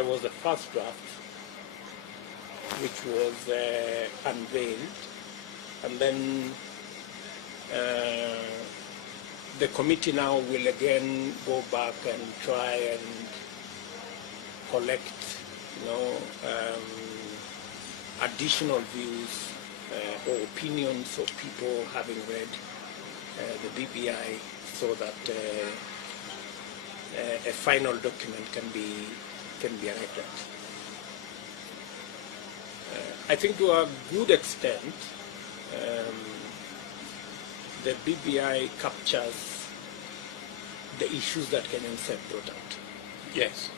there was a first draft which was unveiled, and then the committee now will again go back and try and collect, additional views or opinions of people having read the BBI, so that a final document can be arrived at. I think to a good extent, the BBI captures the issues that Kenyans have brought out. Yes.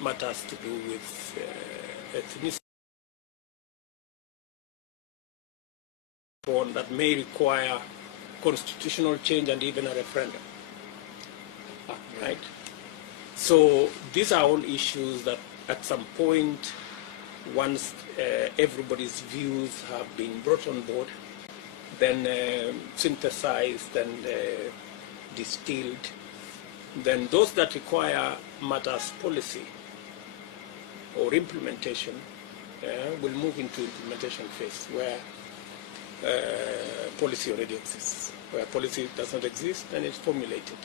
Matters to do with ethnicity that may require constitutional change and even a referendum. Right? So these are all issues that at some point, once everybody's views have been brought on board, then synthesized and distilled, then those that require matters policy or implementation will move into implementation phase, where policy already exists. Where policy does not exist, then it's formulated.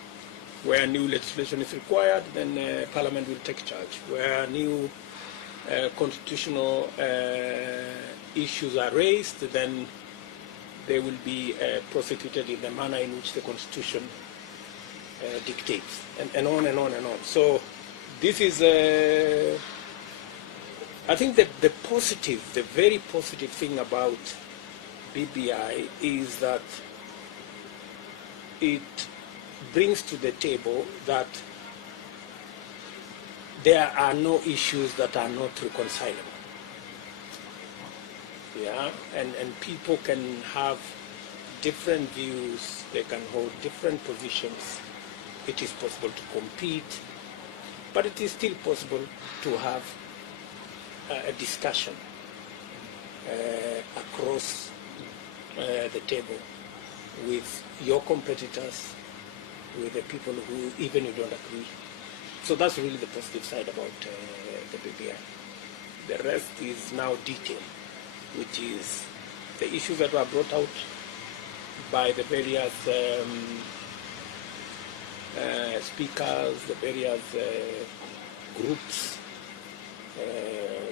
Where new legislation is required, then Parliament will take charge. Where new constitutional issues are raised, then they will be prosecuted in the manner in which the Constitution dictates, and on and on and on. So this is, I think that the very positive thing about BBI is that it brings to the table that there are no issues that are not reconcilable. Yeah, and people can have different views, they can hold different positions. It is possible to compete, but it is still possible to have a discussion across the table with your competitors, with the people who even you don't agree. So that's really the positive side about the BBI. The rest is now detail, which is the issues that were brought out by the various speakers, the various groups,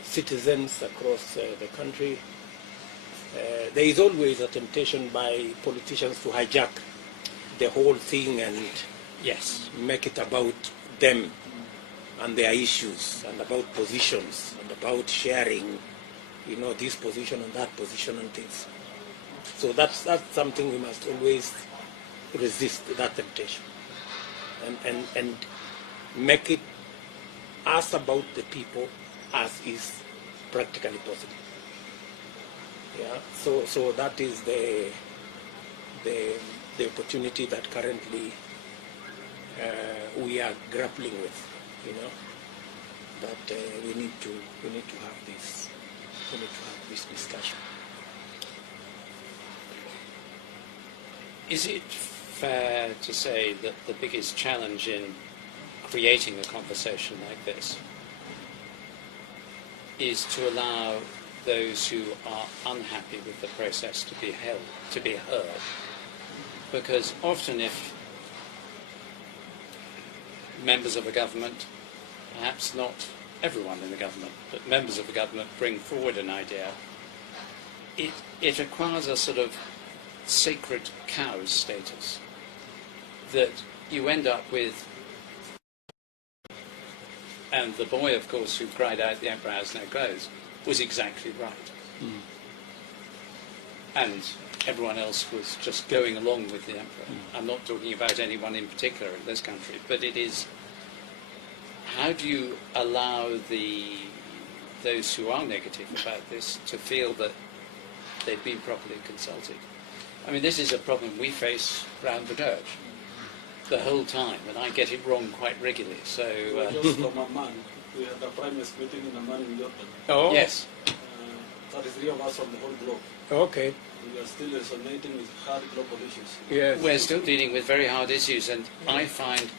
citizens across the country. There is always a temptation by politicians to hijack the whole thing and make it about them and their issues and about positions and about sharing, this position and that position and things. So that's something we must always resist, that temptation, and make it as about the people as is practically possible. Yeah. So that is the opportunity that currently we are grappling with. That we need to have this. We need to have this discussion. Is it fair to say that the biggest challenge in creating a conversation like this is to allow those who are unhappy with the process to be heard? Because often if members of a government, perhaps not everyone in the government, but members of the government bring forward an idea, it acquires a sort of sacred cow status that you end up with. And the boy, of course, who cried out, "The emperor has no clothes," was exactly right. Mm. And everyone else was just going along with the emperor. Mm. I'm not talking about anyone in particular in this country, but it is, how do you allow those who are negative about this to feel that they've been properly consulted? I mean, this is a problem we face round the Dirge the whole time, and I get it wrong quite regularly. So just from a man, we had a Prime meeting in a man in Jordan. Oh yes. 33 of us from the whole globe. Okay. We are still resonating with hard global issues. Yes. We're still dealing with very hard issues, and I find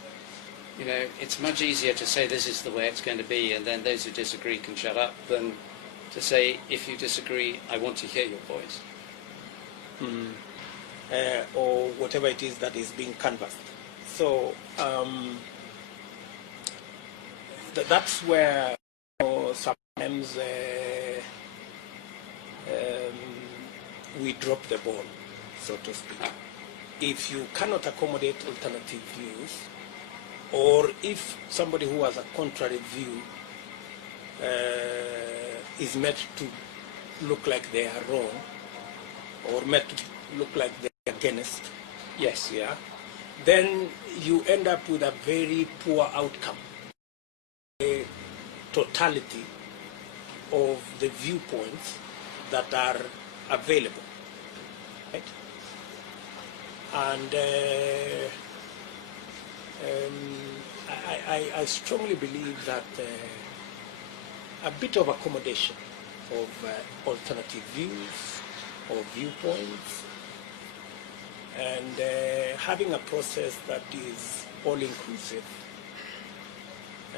You know, it's much easier to say this is the way it's going to be, and then those who disagree can shut up, than to say, if you disagree, I want to hear your voice. Or whatever it is that is being canvassed. So that's where sometimes we drop the ball, so to speak. If you cannot accommodate alternative views, or if somebody who has a contrary view is made to look like they are wrong, or made to look like they are against, Yes. yeah, then you end up with a very poor outcome. A totality of the viewpoints that are available, right? And I strongly believe that a bit of accommodation of alternative views or viewpoints, and having a process that is all-inclusive,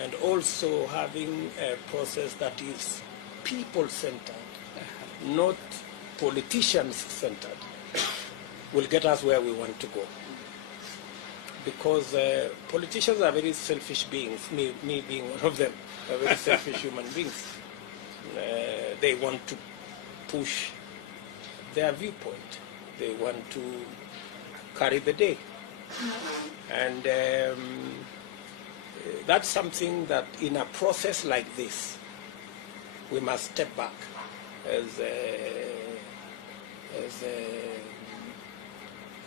and also having a process that is people-centered, not politicians-centered, will get us where we want to go. Because politicians are very selfish beings, me being one of them, are very selfish human beings. They want to push their viewpoint. They want to carry the day. And that's something that in a process like this, we must step back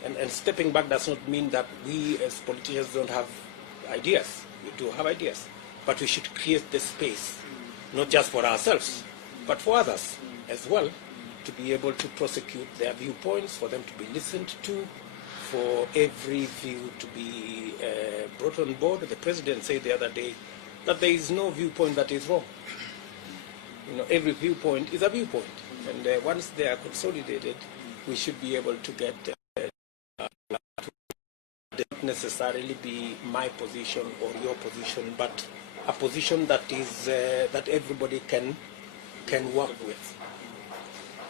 and stepping back does not mean that we as politicians don't have ideas. We do have ideas, but we should create the space, not just for ourselves, but for others as well, to be able to prosecute their viewpoints, for them to be listened to, for every view to be brought on board. The President said the other day that there is no viewpoint that is wrong. You know, every viewpoint is a viewpoint, and once they are consolidated, we should be able to get not necessarily be my position or your position, but a position that is that everybody can work with.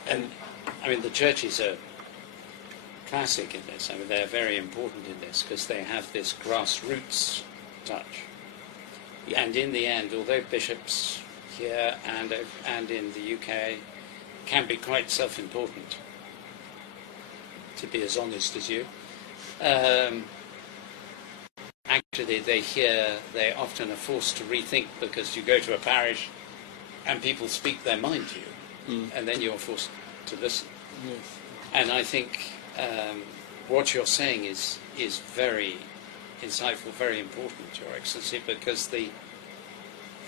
And I mean, the churches are classic in this. I mean, they're very important in this because they have this grassroots touch. And in the end, although bishops here and in the UK can be quite self-important, to be as honest as you, actually they often are forced to rethink, because you go to a parish and people speak their mind to you, and then you're forced to listen. Yes. And I think what you're saying is very insightful, very important, Your Excellency, because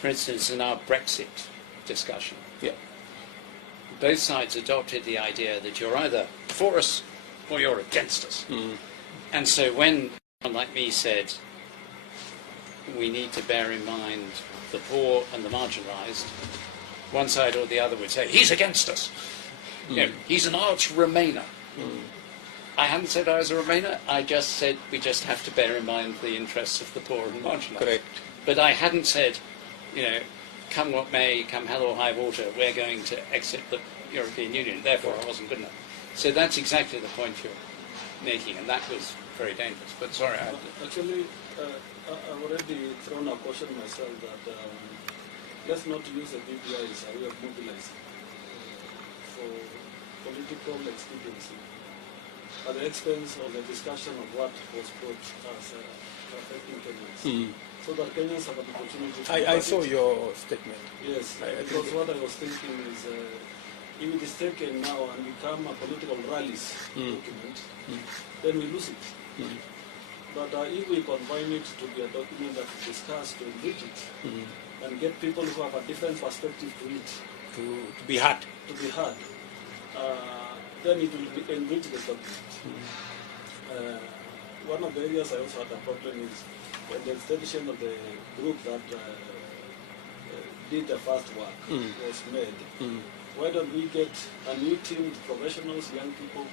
for instance, in our Brexit discussion, both sides adopted the idea that you're either for us or you're against us. And so when someone like me said, we need to bear in mind the poor and the marginalised, one side or the other would say, he's against us. You know, he's an arch Remainer. I hadn't said I was a Remainer, I just said we just have to bear in mind the interests of the poor and marginalised. Correct. But I hadn't said, you know, come what may, come hell or high water, we're going to exit the European Union, therefore I wasn't good enough. So that's exactly the point you're making, and that was very dangerous. But sorry, Actually, I've already thrown a question myself that let's not use the BBI as a way of mobilizing for political expediency at the expense of the discussion of what was brought as affecting Kenyans. So that Kenyans have an opportunity to I saw your statement. Yes, because what I was thinking is if it is taken now and become a political rallies document, then we lose it. But if we combine it to be a document that is discussed to enrich it and get people who have a different perspective to it, To be heard. then it will enrich the document. One of the areas I also had a problem is when the establishment of the group that did the first work was made. Why don't we get a new team with professionals, young people,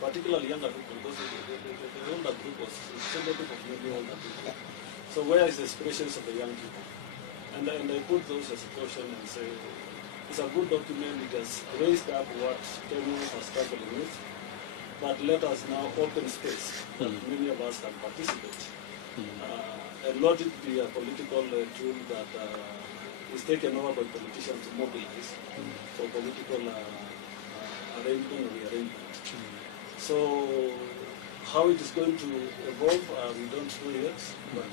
particularly younger people, because the older group was representative of maybe older people. So where is the aspirations of the young people? And I put those as a question and say, it's a good document. It has raised up what Kenyans are struggling with, but let us now open space that many of us can participate. And not it be a political tool that is taken over by politicians to mobilize for political arrangement or rearrangement. So how it is going to evolve, we don't know yet, but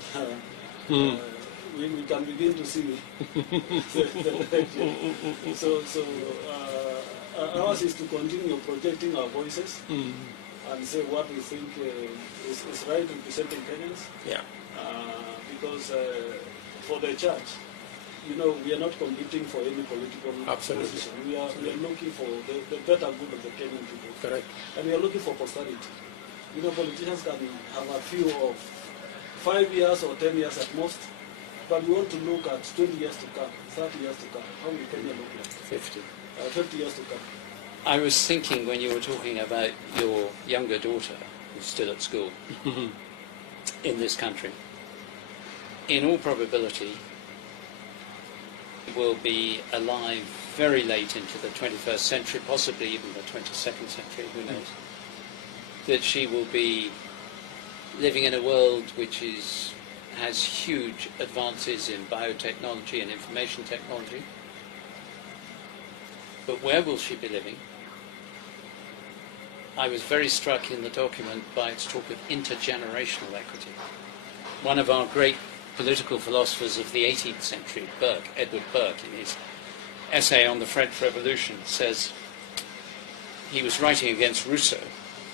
we can begin to see ours is to continue projecting our voices and say what we think is right representing Kenyans. Yeah. Because for the church, you know, we are not competing for any political position. We are looking for the better good of the Kenyan people. Correct. And we are looking for posterity. You know, politicians can have a few of 5 years or 10 years at most, but we want to look at 20 years to come, 30 years to come. How will Kenya look like? 50 years to come. I was thinking when you were talking about your younger daughter, who's still at school, in this country, in all probability, will be alive very late into the 21st century, possibly even the 22nd century, who knows, that she will be living in a world which has huge advances in biotechnology and information technology. But where will she be living? I was very struck in the document by its talk of intergenerational equity. One of our great political philosophers of the 18th century, Edward Burke, in his essay on the French Revolution, says, he was writing against Rousseau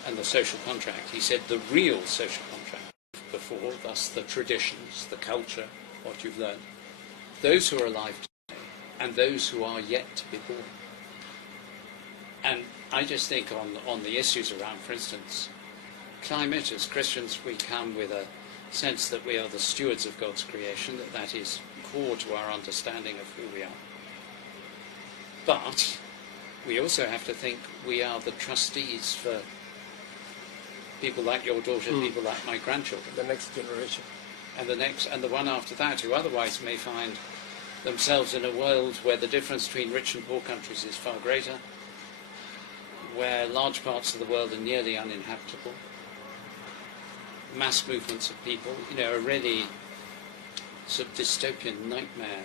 and the social contract. He said the real social contract before, thus the traditions, the culture, what you've learned, those who are alive today and those who are yet to be born. And I just think on the issues around, for instance, climate, as Christians we come with a sense that we are the stewards of God's creation, that is core to our understanding of who we are. But we also have to think we are the trustees for people like your daughter, people like my grandchildren. The next generation. And the one after that, who otherwise may find themselves in a world where the difference between rich and poor countries is far greater, where large parts of the world are nearly uninhabitable, mass movements of people, a really sort of dystopian nightmare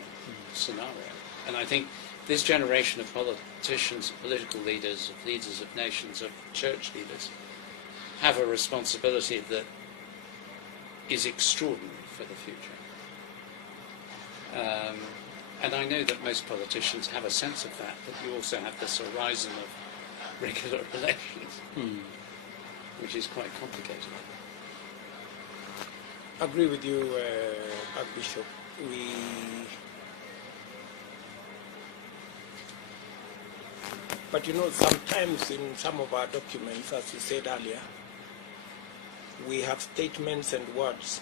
scenario. And I think this generation of politicians, of political leaders, of leaders of nations, of church leaders, have a responsibility that is extraordinary for the future. And I know that most politicians have a sense of that, but you also have this horizon of regular elections, which is quite complicated. I agree with you, Archbishop. But sometimes in some of our documents, as you said earlier, we have statements and words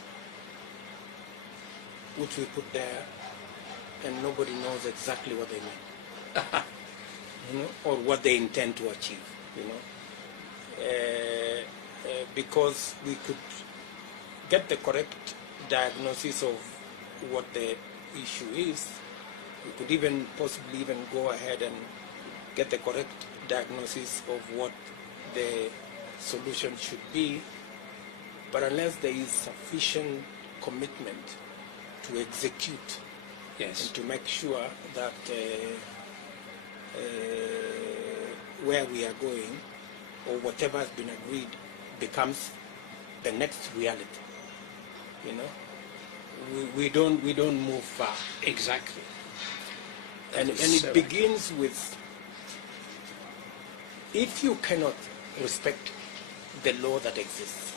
which we put there and nobody knows exactly what they mean, or what they intend to achieve, because we could get the correct diagnosis of what the issue is. We could even possibly go ahead and get the correct diagnosis of what the solution should be, but unless there is sufficient commitment to execute and to make sure that where we are going or whatever has been agreed becomes the next reality, we don't move far. Exactly. And it begins with, if you cannot respect the law that exists,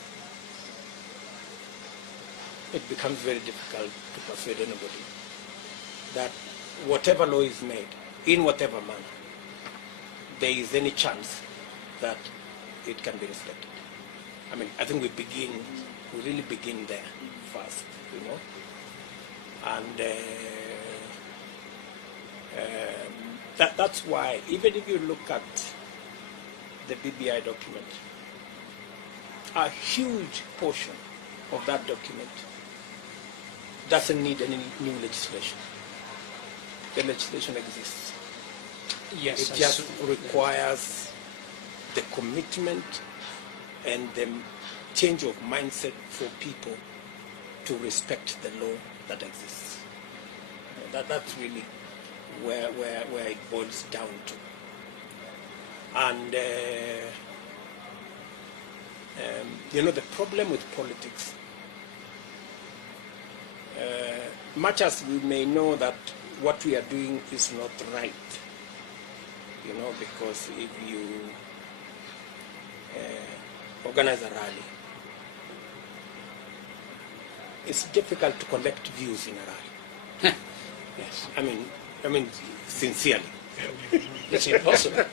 it becomes very difficult to persuade anybody that whatever law is made, in whatever manner, there is any chance that it can be respected. I mean, I think we really begin there first, and that's why, even if you look at the BBI document, a huge portion of that document doesn't need any new legislation. The legislation exists. Yes, It just requires the commitment and the change of mindset for people to respect the law that exists. That's really where it boils down to. And you know, the problem with politics, much as we may know that what we are doing is not right, you know, because if you organize a rally, it's difficult to collect views in a rally. Yes, I mean, sincerely. It's impossible.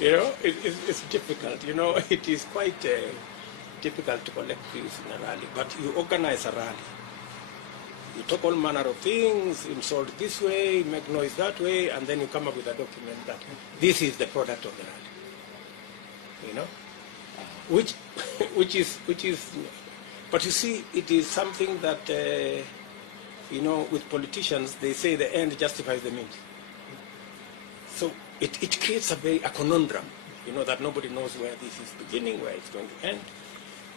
You know, it's difficult. You know, it is quite difficult to collect views in a rally. But you organize a rally. You talk all manner of things, insult this way, make noise that way, and then you come up with a document that this is the product of the rally. You know, which is. But you see, it is something that you know, with politicians, they say the end justifies the means. So it creates a conundrum, you know, that nobody knows where this is beginning, where it's going to end.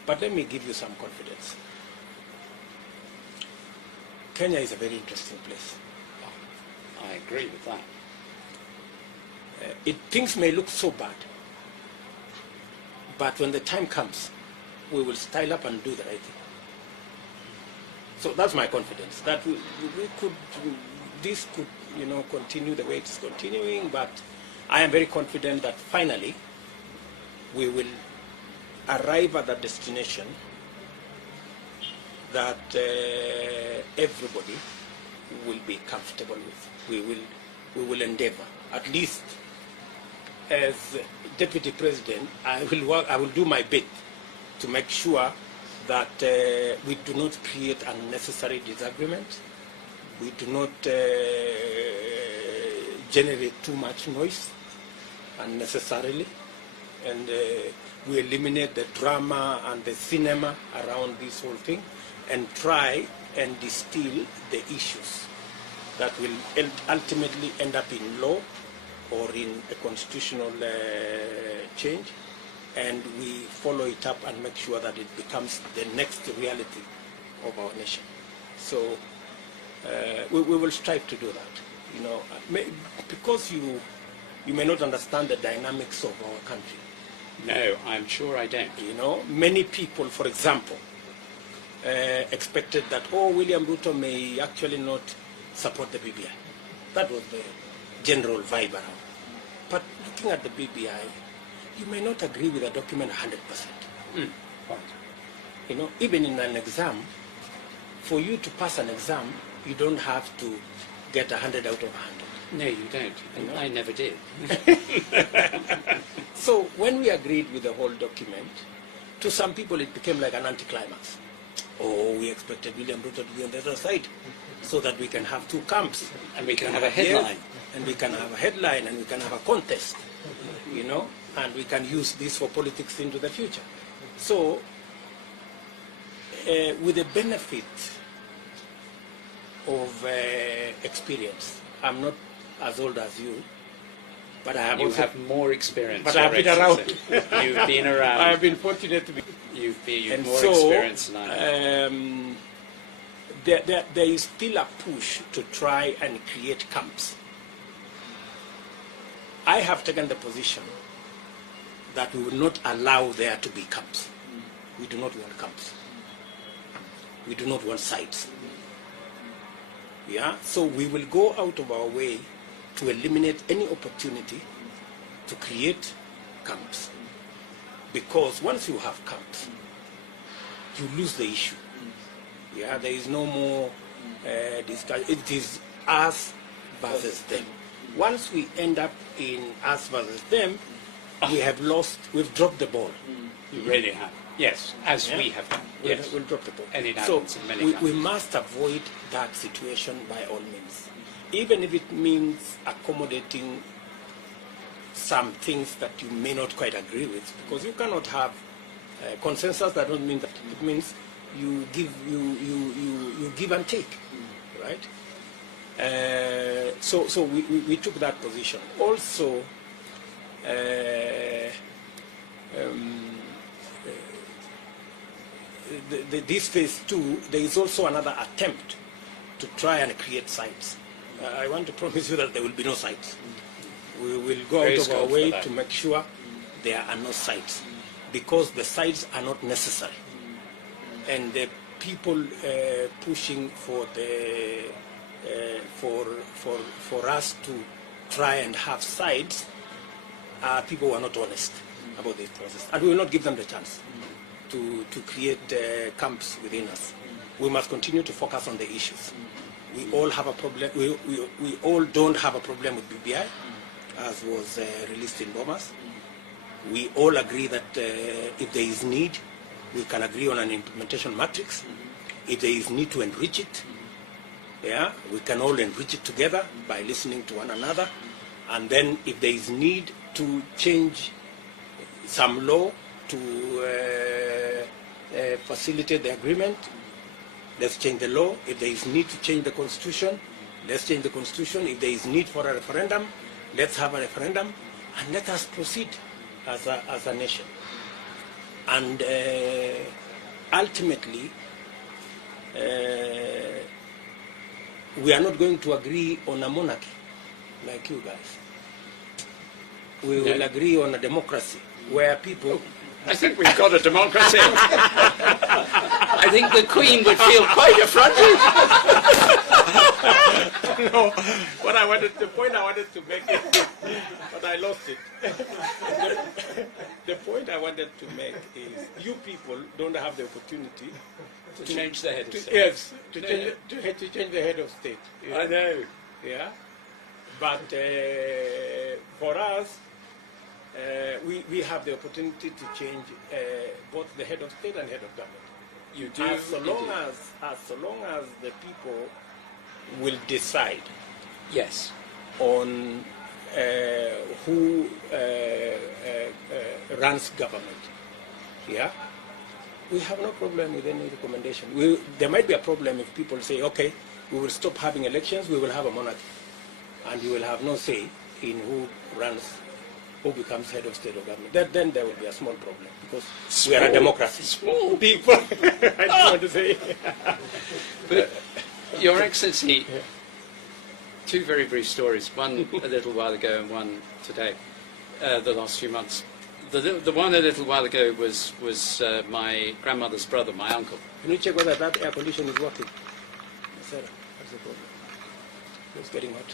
But let me give you some confidence. Kenya is a very interesting place. I agree with that. Things may look so bad, but when the time comes, we will style up and do the right thing. So that's my confidence, that this could, you know, continue the way it's continuing, but I am very confident that finally we will arrive at a destination that everybody will be comfortable with. We will endeavor, at least as Deputy President, I will do my bit to make sure that we do not create unnecessary disagreement. We do not generate too much noise unnecessarily, and we eliminate the drama and the cinema around this whole thing, and try and distill the issues that will ultimately end up in law or in a constitutional change, and we follow it up and make sure that it becomes the next reality of our nation. So we will strive to do that, you know, because you may not understand the dynamics of our country. No, I'm sure I don't. You know, many people, for example, expected that, oh, William Ruto may actually not support the BBI. That was the general vibe around. But looking at the BBI, you may not agree with the document 100%. Right. You know, even in an exam, for you to pass an exam, you don't have to get 100 out of 100. No, you don't. And I never did. So when we agreed with the whole document, to some people it became like an anticlimax. Oh, we expected William Ruto to be on the other side so that we can have two camps. And we can have a headline. And we can have a headline, and we can have a contest, you know, and we can use this for politics into the future. So, with the benefit of experience, I'm not as old as you, but I have You also, have more experience. but I've been around. You've been around. I've been fortunate to be. You've more experience than I have. There is still a push to try and create camps. I have taken the position that we will not allow there to be camps. We do not want camps. We do not want sides. Yeah, so we will go out of our way to eliminate any opportunity to create camps. Because once you have camps, you lose the issue. Yeah, there is no more discussion. It is us versus them. Once we end up in us versus them, we have lost, we've dropped the ball. You really have. Yes, as we have done. Yes. We'll drop the ball. And it So happens in many we countries. must avoid that situation by all means. Even if it means accommodating some things that you may not quite agree with, because you cannot have consensus. That doesn't mean that. It means you give and take, right? So we took that position. Also, this phase 2, there is also another attempt to try and create sites. I want to promise you that there will be no sites. We will go out of our way to make sure there are no sites, because the sites are not necessary. And the people pushing for the for us to try and have sites are people who are not honest about this process, and we will not give them the chance to create camps within us. We must continue to focus on the issues. We all have a problem. We all don't have a problem with BBI, as was released in Bomas. We all agree that if there is need, we can agree on an implementation matrix. If there is need to enrich it, yeah, we can all enrich it together by listening to one another. And then if there is need to change some law to facilitate the agreement, let's change the law. If there is need to change the constitution, let's change the constitution. If there is need for a referendum, let's have a referendum, and let us proceed as a nation. And ultimately, we are not going to agree on a monarchy like you guys. We will agree on a democracy where people... I think we've got a democracy. I think the Queen would feel quite affronted. No, the point I wanted to make, but I lost it. The point I wanted to make is you people don't have the opportunity to change the head of state. Yes, to change the head of state. Yeah. I know. Yeah, but for us, we have the opportunity to change both the head of state and head of government. You do. As long as the people will decide, yes, on who runs government. Yeah, we have no problem with any recommendation. There might be a problem if people say, okay, we will stop having elections, we will have a monarchy, and you will have no say in who becomes head of state or government. Then there will be a small problem, because we are a democracy. Small people. I just want to say. But Your Excellency, two very brief stories. One a little while ago and one today. The last few months. The one a little while ago was my grandmother's brother, my uncle. Can you check whether that air condition is working? Sarah, that's the problem. It's getting hot.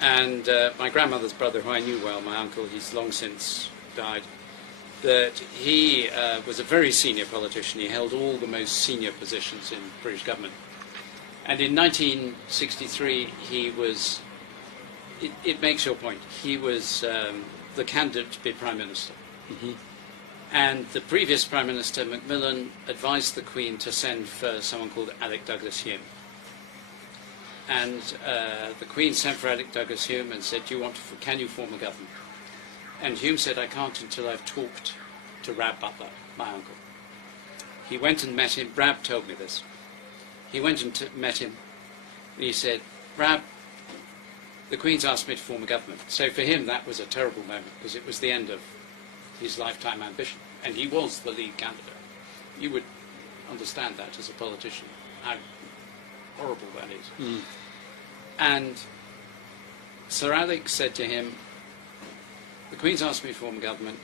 And my grandmother's brother, who I knew well, my uncle, he's long since died, that he was a very senior politician. He held all the most senior positions in British government. And in 1963, he was, it makes your point, he was the candidate to be Prime Minister. And the previous Prime Minister, Macmillan, advised the Queen to send for someone called Alec Douglas-Hume. And the Queen sent for Alec Douglas-Hume and said, can you form a government? And Hume said, I can't until I've talked to Rab Butler, my uncle. He went and met him. Rab told me this. He went and met him, and he said, Rab, the Queen's asked me to form a government. So for him, that was a terrible moment, because it was the end of his lifetime ambition. And he was the lead candidate. You would understand that as a politician, how horrible that is. And Sir Alec said to him, the Queen's asked me to form a government.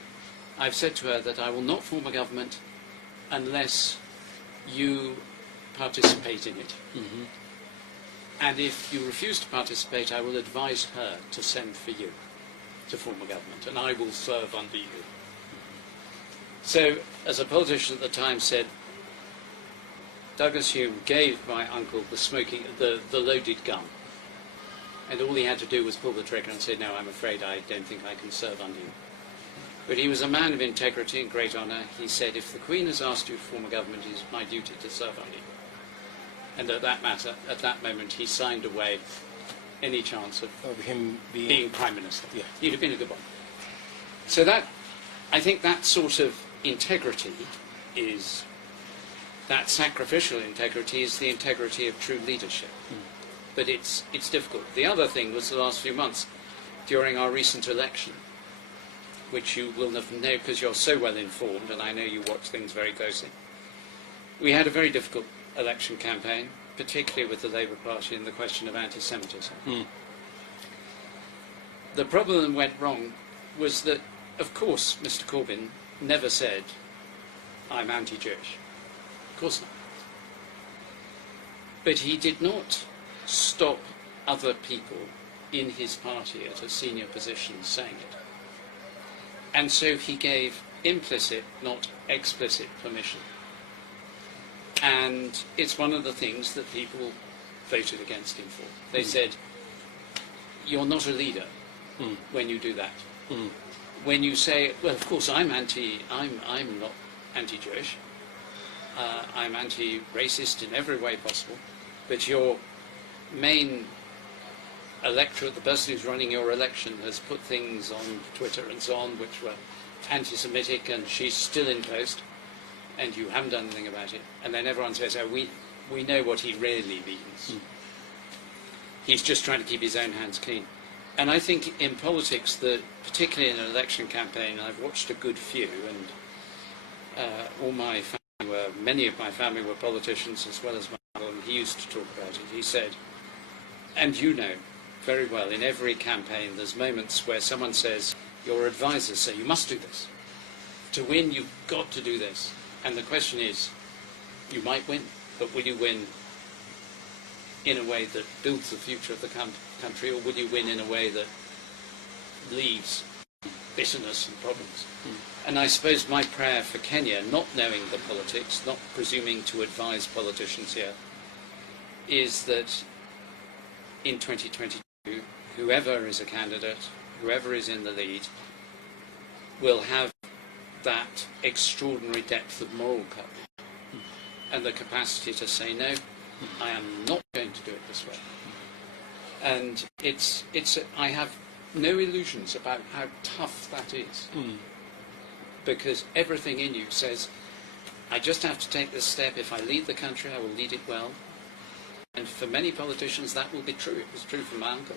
I've said to her that I will not form a government unless you participate in it. And if you refuse to participate, I will advise her to send for you to form a government, and I will serve under you. So, as a politician at the time said, Douglas Hume gave my uncle the loaded gun, and all he had to do was pull the trigger and say, no, I'm afraid I don't think I can serve under you. But he was a man of integrity and great honour. He said, if the Queen has asked you to form a government, it is my duty to serve under you. And at that moment, he signed away any chance of him being Prime Minister. Yeah. He'd have been a good one. So I think that sort of integrity is that sacrificial integrity is the integrity of true leadership. But it's difficult. The other thing was the last few months, during our recent election, which you will know because you're so well informed, and I know you watch things very closely. We had a very difficult election campaign, particularly with the Labour Party and the question of anti-Semitism. The problem that went wrong was that, of course, Mr. Corbyn never said, I'm anti-Jewish. Of course not. But he did not stop other people in his party at a senior position saying it. And so he gave implicit, not explicit permission. And it's one of the things that people voted against him for. They said, you're not a leader when you do that. When you say, well, of course, I'm not anti-Jewish. I'm anti-racist in every way possible. But your main electorate, the person who's running your election, has put things on Twitter and so on which were anti-Semitic, and she's still in post, and you haven't done anything about it. And then everyone says, oh, we know what he really means. He's just trying to keep his own hands clean. And I think in politics, that particularly in an election campaign, I've watched a good few, and many of my family were politicians as well as my uncle, and he used to talk about it. He said, and you know very well, in every campaign there's moments where someone says, your advisors say, you must do this. To win, you've got to do this. And the question is, you might win, but will you win in a way that builds the future of the country, or will you win in a way that leaves bitterness and problems? And I suppose my prayer for Kenya, not knowing the politics, not presuming to advise politicians here, is that in 2022, whoever is a candidate, whoever is in the lead, will have that extraordinary depth of moral courage and the capacity to say, no, I am not going to do it this way. And I have no illusions about how tough that is. Because everything in you says, I just have to take this step. If I lead the country, I will lead it well. And for many politicians, that will be true. It was true for my uncle.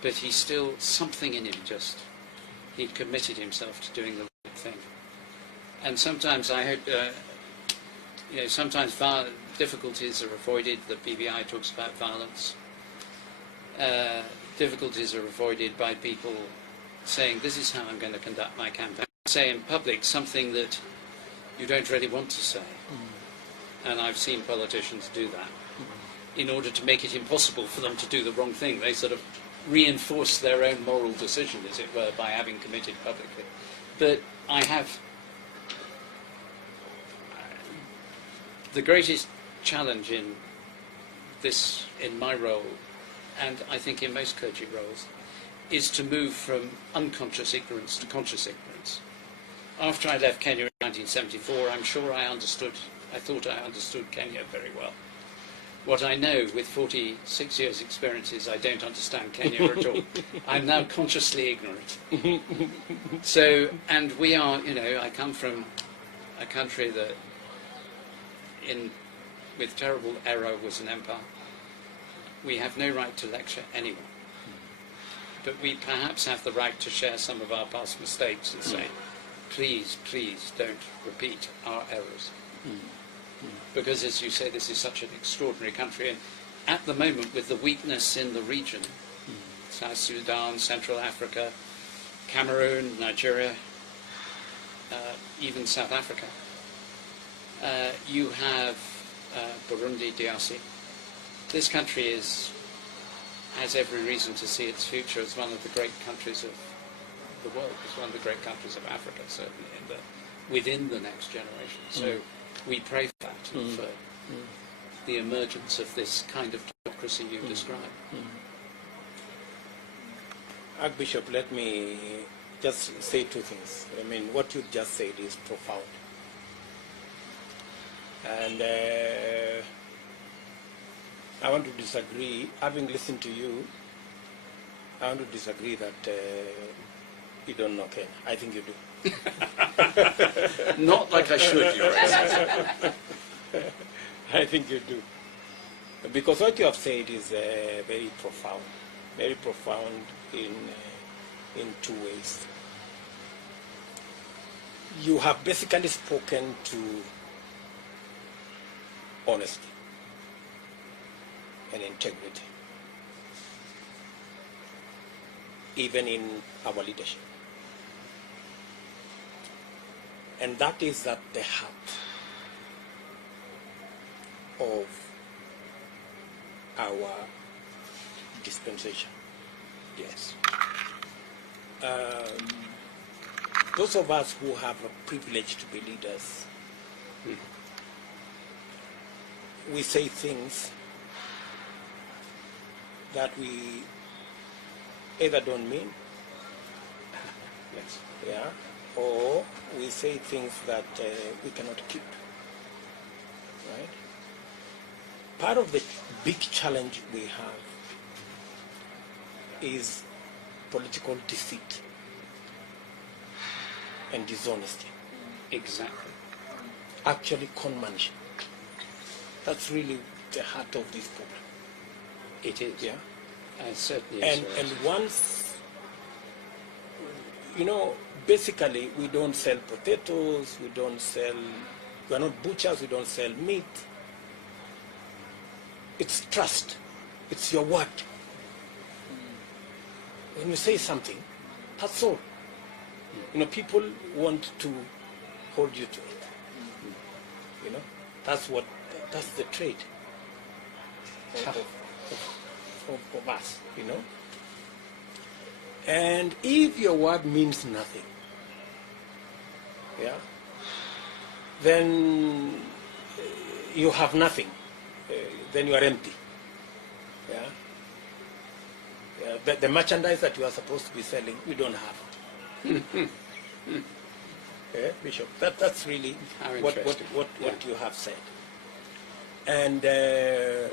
But he's still, something in him he committed himself to doing the right thing. And sometimes I hope, sometimes difficulties are avoided. The BBI talks about violence. Difficulties are avoided by people saying, this is how I'm going to conduct my campaign. Say in public something that you don't really want to say. And I've seen politicians do that. In order to make it impossible for them to do the wrong thing, they sort of reinforce their own moral decision, as it were, by having committed publicly. But I have the greatest challenge in my role, and I think in most clergy roles, is to move from unconscious ignorance to conscious ignorance. After I left Kenya in 1974, I'm sure I thought I understood Kenya very well. What I know with 46 years' experience is I don't understand Kenya at all. I'm now consciously ignorant. So, and we are, I come from a country that, with terrible error, was an empire. We have no right to lecture anyone. But we perhaps have the right to share some of our past mistakes and say, please, please don't repeat our errors. Because, as you say, this is such an extraordinary country. And at the moment, with the weakness in the region, South Sudan, Central Africa, Cameroon, Nigeria, even South Africa, you have Burundi, DRC. This country has every reason to see its future as one of the great countries of the world, as one of the great countries of Africa, certainly within the next generation. So we pray for that and for the emergence of this kind of democracy you describe. Archbishop, let me just say two things. I mean, what you just said is profound. And I want to disagree. Having listened to you, I want to disagree that you don't know Kenya. I think you do. Not like I should, Your Excellency. I think you do. Because what you have said is very profound in two ways. You have basically spoken to honesty and integrity, even in our leadership. And that is at the heart of our dispensation. Yes. Those of us who have a privilege to be leaders, we say things that we either don't mean, Yes. yeah, or we say things that we cannot keep, right? Part of the big challenge we have is political deceit and dishonesty. Exactly. Actually, conmanship. That's really the heart of this problem. It is. Yeah. It certainly is. And once, you know, basically we don't sell potatoes, we're not butchers, we don't sell meat. It's trust. It's your word. When you say something, that's all. You know, people want to hold you to it. You know, that's the trade of us, you know. And if your word means nothing, yeah, then you have nothing. Then you are empty. Yeah. Yeah. The merchandise that you are supposed to be selling, you don't have. Yeah, Bishop. That's really what you have said. And the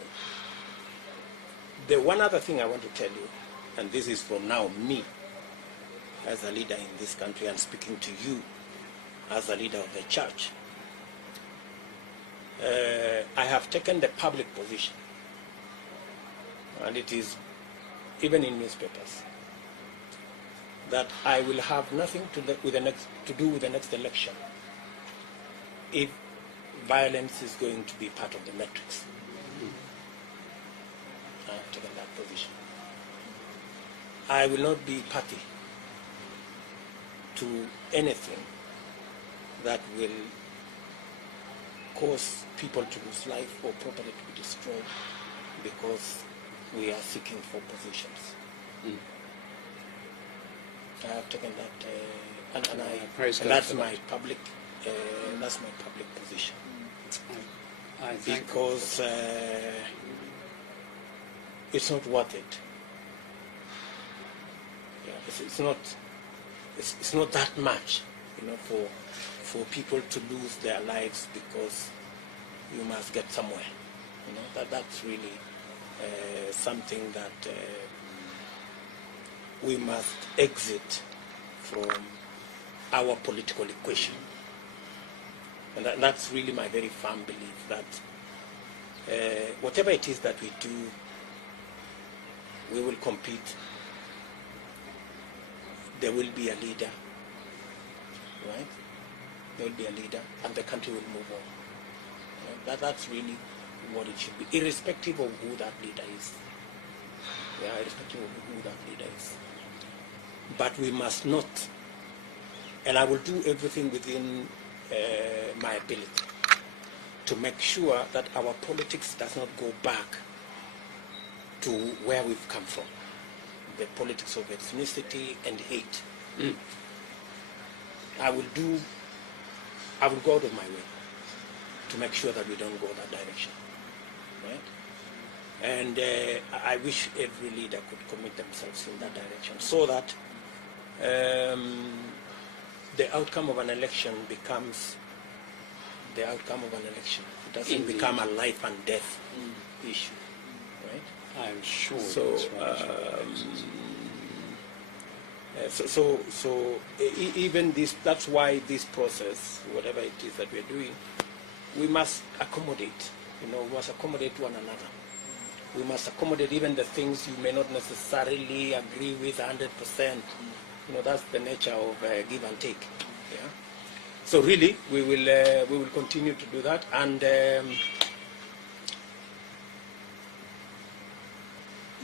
one other thing I want to tell you, and this is from now me as a leader in this country and speaking to you as a leader of the church, I have taken the public position, and it is even in newspapers, that I will have nothing to do with the next election if violence is going to be part of the metrics. I have taken that position. I will not be party to anything that will cause people to lose life or property to be destroyed because we are seeking for positions. I have taken that, and that's my public position. Because it's not worth it. Yeah, it's not that much, you know, for people to lose their lives because you must get somewhere. You know, that's really something that we must exit from our political equation. And that's really my very firm belief that whatever it is that we do, we will compete. There will be a leader, right? There will be a leader, and the country will move on. Right? That's really what it should be, irrespective of who that leader is. Yeah, irrespective of who that leader is. But we must not, and I will do everything within my ability to make sure that our politics does not go back to where we've come from, the politics of ethnicity and hate. I will go out of my way to make sure that we don't go that direction, right? And I wish every leader could commit themselves in that direction so that the outcome of an election becomes the outcome of an election. It doesn't become a life and death issue, right? I'm sure So, that's right. Even this, that's why this process, whatever it is that we're doing, we must accommodate. We must accommodate one another. We must accommodate even the things you may not necessarily agree with 100%. That's the nature of give and take. Yeah. So really, we will continue to do that, and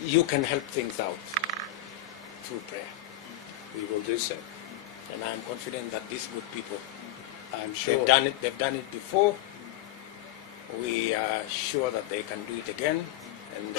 you can help things out through prayer. We will do so. And I'm confident that these good people, I'm sure they've done it before. We are sure that they can do it again. And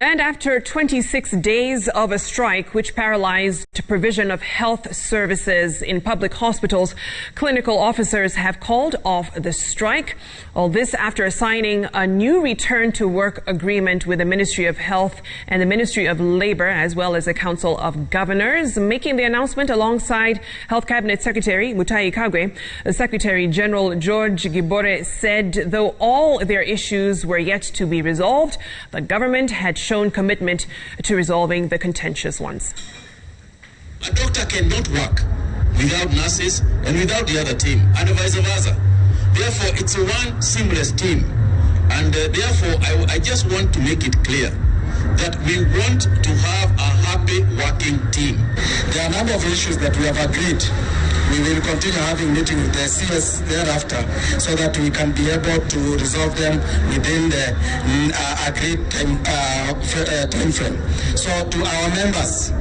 And after 26 days of a strike which paralyzed provision of health services in public hospitals, clinical officers have called off the strike. All this after signing a new return to work agreement with the Ministry of Health and the Ministry of Labor, as well as the Council of Governors. Making the announcement alongside Health Cabinet Secretary Mutahi Kagwe, Secretary General George Gibore said though all their issues were yet to be resolved, the government had shown commitment to resolving the contentious ones. A doctor cannot work without nurses and without the other team, and vice versa. Therefore, it's a one seamless team. And therefore, I just want to make it clear that we want to have a happy working team. There are a number of issues that we have agreed. We will continue having meetings with the CS thereafter so that we can be able to resolve them within the agreed time frame. So to our members,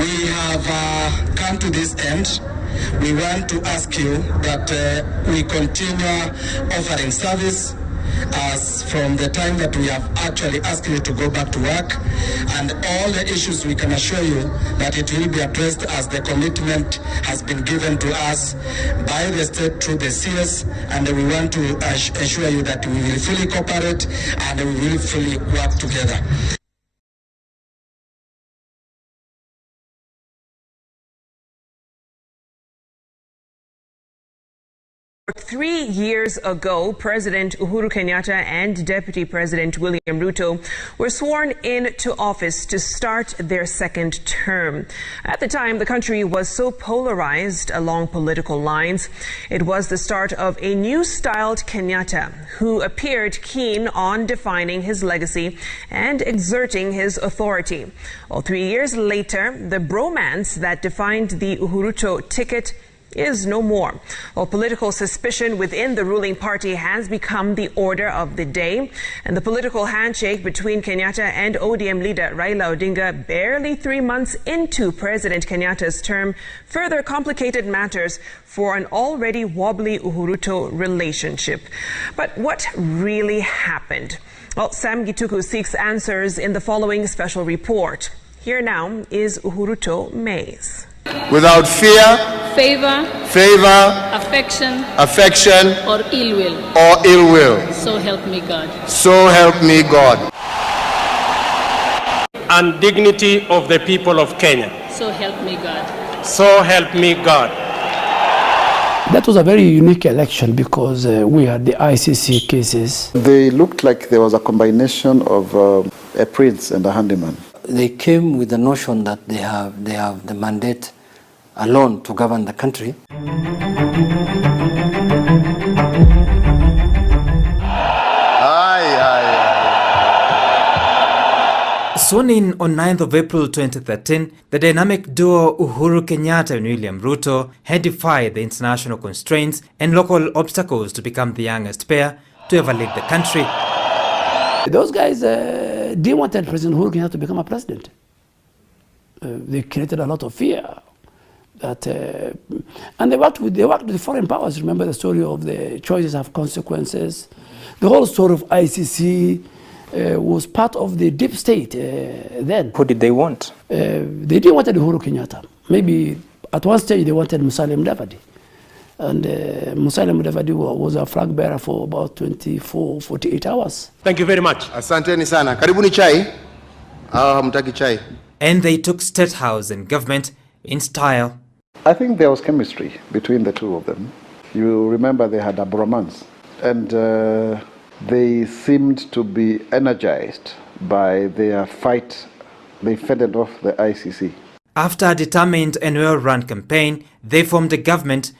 we have come to this end. We want to ask you that we continue offering service as from the time that we have actually asked you to go back to work, and all the issues we can assure you that it will be addressed as the commitment has been given to us by the state through the CS, and we want to assure you that we will fully cooperate and we will fully work together. 3 years ago, President Uhuru Kenyatta and Deputy President William Ruto were sworn into office to start their second term. At the time, the country was so polarized along political lines. It was the start of a new-styled Kenyatta who appeared keen on defining his legacy and exerting his authority. Well, 3 years later, the bromance that defined the Uhuruto ticket is no more. Well, political suspicion within the ruling party has become the order of the day, and the political handshake between Kenyatta and ODM leader Raila Odinga barely 3 months into President Kenyatta's term further complicated matters for an already wobbly Uhuruto relationship. But what really happened? Well, Sam Gituku seeks answers in the following special report. Here now is Uhuruto Mays. Without fear, favor, affection, or ill will. So help me God. So help me God. And dignity of the people of Kenya. So help me God. So help me God. That was a very unique election because we had the ICC cases. They looked like there was a combination of a prince and a handyman. They came with the notion that they have the mandate alone to govern the country. Sworn in on 9th of April 2013, the dynamic duo Uhuru Kenyatta and William Ruto had defied the international constraints and local obstacles to become the youngest pair to ever lead the country. Those guys didn't want President Uhuru Kenyatta to become a president. They created a lot of fear. And they worked with the foreign powers. Remember the story of the choices have consequences. The whole story of ICC was part of the deep state then. Who did they want? They didn't want Uhuru Kenyatta. Maybe at one stage they wanted Musalia Mudavadi. And Musalia Mudavadi was a flag bearer for about 48 hours. Thank you very much. Asanteni sana. Karibuni chai. Hamtaki chai. And they took State House and government in style. I think there was chemistry between the two of them. You remember they had a bromance, and they seemed to be energized by their fight. They fended off the ICC. After a determined and well-run campaign, they formed a government